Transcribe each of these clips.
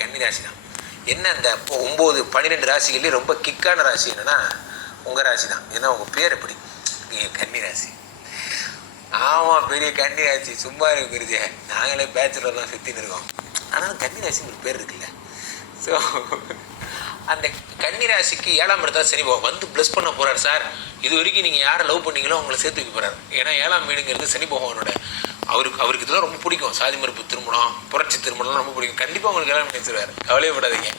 கன்னிராசி தான். என்ன அந்த 9 12 ராசிகள்லேயும் ரொம்ப கிக்கான ராசி என்னன்னா உங்கள் ராசி தான். ஏன்னா உங்கள் பேர் எப்படி நீங்கள் கன்னிராசி. ஆமாம், பெரிய கன்னிராசி. சும்மா இருக்கிறது, நாங்களே பேச்சுலர் தான் சுற்றின்னு இருக்கோம். ஆனாலும் கன்னிராசி உங்களுக்கு பேர் இருக்குல்ல. ஸோ அந்த கன்னிராசிக்கு 7ஆம் இடத்துல சனி வந்து ப்ளஸ் பண்ண போகிறார். சார், இது வரைக்கும் நீங்கள் யாரை லவ் பண்ணீங்களோ அவங்கள சேர்த்து வைக்க போகிறார். ஏன்னா 7ஆம் வீடுங்கிறது சனி பகவானோட அவருக்கு இதெல்லாம் ரொம்ப பிடிக்கும். சாதி மறுப்பு திருமணம், புரட்சி திருமணம்லாம் ரொம்ப பிடிக்கும். கண்டிப்பாக உங்களுக்கு கல்யாணம் பண்ணிச்சுருவார், கவலையப்படாதீங்க.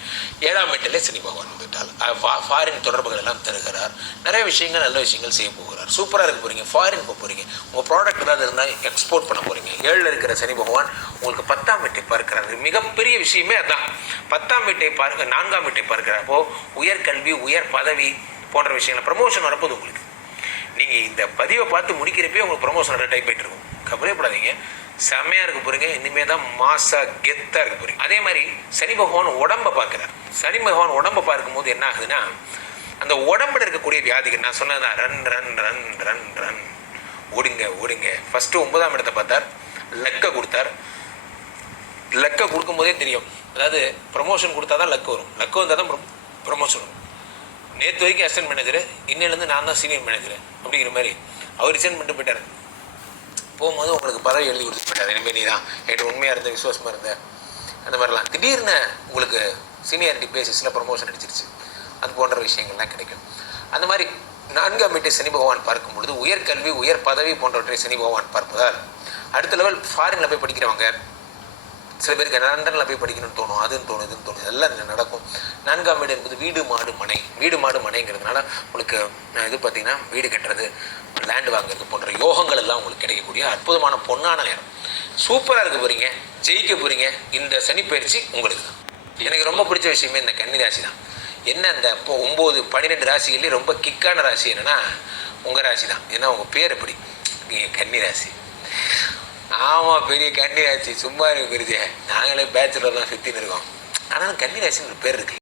7ஆம் வீட்டிலே சனி பகவான் வந்துட்டால் ஃபாரின் தொடர்புகள் எல்லாம் தருகிறார். நிறைய விஷயங்கள், நல்ல விஷயங்கள் செய்ய போகிறார். சூப்பராக இருக்க போகிறீங்க. ஃபாரின் போக போகிறீங்க. உங்கள் ப்ராடக்ட் ஏதாவது இருந்தால் எக்ஸ்போர்ட் பண்ண போகிறீங்க. 7ல் இருக்கிற சனி பகவான் உங்களுக்கு 10ஆம் வீட்டை பார்க்கிறார். மிகப்பெரிய விஷயமே அதான். 10ஆம் வீட்டை பார்க்க 4ஆம் வீட்டை பார்க்கிறப்போ உயர்கல்வி, உயர் பதவி போன்ற விஷயங்கள், ப்ரமோஷன் வரப்போது உங்களுக்கு. நீங்கள் இந்த பதிவை பார்த்து முடிக்கிறப்பே உங்களுக்கு ப்ரமோஷன் டைப் ஆகிட்டு இருக்கும். கவலைப்படாதீங்க, செம்மையாக இருக்க போகிறீங்க. இனிமேல் தான் மாசா கெத்தாக இருக்க போகிறீங்க. அதே மாதிரி சனி பகவான் உடம்பை பார்க்குறார். சனி பகவான் உடம்பை பார்க்கும்போது என்ன ஆகுதுன்னா, அந்த உடம்புல இருக்கக்கூடிய வியாதிகள் நான் சொன்னதான் run run run run run ஓடுங்க ஓடுங்க. ஃபஸ்ட்டு 9ஆம் இடத்தை பார்த்தார், லக்கை கொடுத்தார். லக்கை கொடுக்கும்போதே தெரியும், அதாவது ப்ரமோஷன் கொடுத்தா தான் லக்கு வரும், லக்கு வந்தால் தான் ப்ரமோஷன் வரும். நேற்று வரைக்கும் அசிஸ்டன்ட் மேனேஜரு, இன்னிலேருந்து நான் தான் சீனியர் மேனேஜரு அப்படிங்கிற மாதிரி அவர் ரிசைன் பண்ணிட்டு போயிட்டார். போகும்போது உங்களுக்கு பதவி எழுதி கொடுத்து போயிட்டார். இனிமேல் நீ தான் என்கிட்ட உண்மையாக இருந்த, விசுவாசமாக இருந்த, அந்த மாதிரிலாம். திடீர்னு உங்களுக்கு சீனியாரிட்டி பேசிஸில் ப்ரமோஷன் அடிச்சிருச்சு. அது போன்ற விஷயங்கள்லாம் கிடைக்கும். அந்த மாதிரி 4ஆம் வீட்டை சனி பகவான் பார்க்கும் பொழுது உயர்கல்வி, உயர் பதவி போன்றவற்றை சனி பகவான் பார்ப்பதால் அடுத்த லெவல் ஃபாரினில் போய் படிக்கிறவங்க, சில பேருக்கு லண்டனில் போய் படிக்கணும்னு தோணும், அதுன்னு தோணும், இதுன்னு தோணும், எல்லாம் நடக்கும். 4ஆம் வீடு என்பது வீடு மாடு மனை. வீடு மாடு மனைங்கிறதுனால உங்களுக்கு இது பார்த்திங்கன்னா வீடு கட்டுறது, லேண்டு வாங்குறது போன்ற யோகங்கள் எல்லாம் உங்களுக்கு கிடைக்கக்கூடிய அற்புதமான பொன்னான நேரம். சூப்பராக இருக்க போகிறீங்க, ஜெயிக்க போகிறீங்க. இந்த சனி பயிற்சி உங்களுக்கு தான். எனக்கு ரொம்ப பிடிச்ச விஷயமே இந்த கன்னிராசி தான். என்ன அந்த 9 12 ராசிகள்லேயும் ரொம்ப கிக்கான ராசி என்னென்னா உங்கள் ராசி தான். ஏன்னா உங்கள் பேர் எப்படி நீங்கள் கன்னிராசி. ஆமாம், பெரிய கன்னிராசி. சும்மா இருக்கிறது, நாங்களே பேச்சுலர் தான் சுற்றின்னு இருக்கோம். ஆனாலும் கன்னிராசின்னு ஒரு பேர் இருக்கு.